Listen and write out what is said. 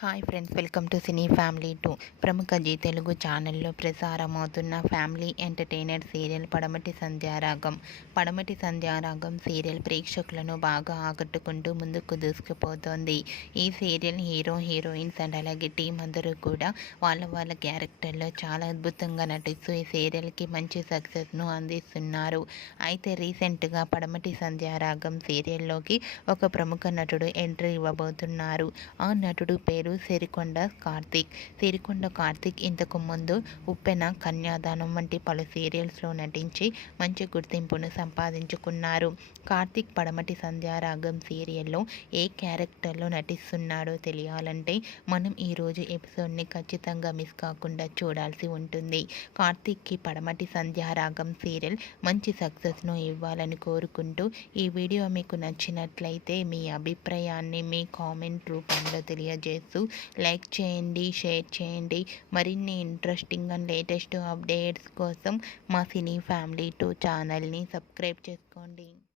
Hi friends, welcome to cine family 2. ప్రముఖ G Telugu ఛానల్లో ప్రసారమవుతున్న family entertainer serial పడమటి సంధ్యారాగం. పడమటి సంధ్యారాగం సీరియల్ ప్రేక్షకులను బాగా ఆకట్టుకుంటూ ముందుకు దూసుకుపోతోంది. ఈ సీరియల్ హీరో, హీరోయిన్స్ అండ్ అలాగే టీం అందరూ కూడా వాళ్ళ క్యారెక్టర్లో చాలా అద్భుతంగా నటిస్తూ ఈ సీరియల్కి మంచి సక్సెస్ను అందిస్తున్నారు. అయితే రీసెంట్గా పడమటి సంధ్యారాగం సీరియల్లోకి ఒక ప్రముఖ నటుడు ఎంట్రీ ఇవ్వబోతున్నారు. ఆ నటుడు పేరు సిరికొండ కార్తీక్ ఇంతకు ముందు ఉప్పెన, కన్యాదానం వంటి పలు సీరియల్స్లో నటించి మంచి గుర్తింపును సంపాదించుకున్నారు. కార్తీక్ పడమటి సంధ్యారాగం సీరియల్లో ఏ క్యారెక్టర్లో నటిస్తున్నాడో తెలియాలంటే మనం ఈరోజు ఎపిసోడ్ని ఖచ్చితంగా మిస్ కాకుండా చూడాల్సి ఉంటుంది. కార్తీక్కి పడమటి సంధ్యారాగం సీరియల్ మంచి సక్సెస్ను ఇవ్వాలని కోరుకుంటూ ఈ వీడియో మీకు నచ్చినట్లయితే మీ అభిప్రాయాన్ని మీ కామెంట్ రూపంలో తెలియజేస్తూ లైక్ చేయండి, షేర్ చేయండి. మరిన్ని ఇంట్రెస్టింగ్ అండ్ లేటెస్ట్ అప్డేట్స్ కోసం మా సినీ ఫ్యామిలీ 2 ఛానల్ని సబ్స్క్రైబ్ చేసుకోండి.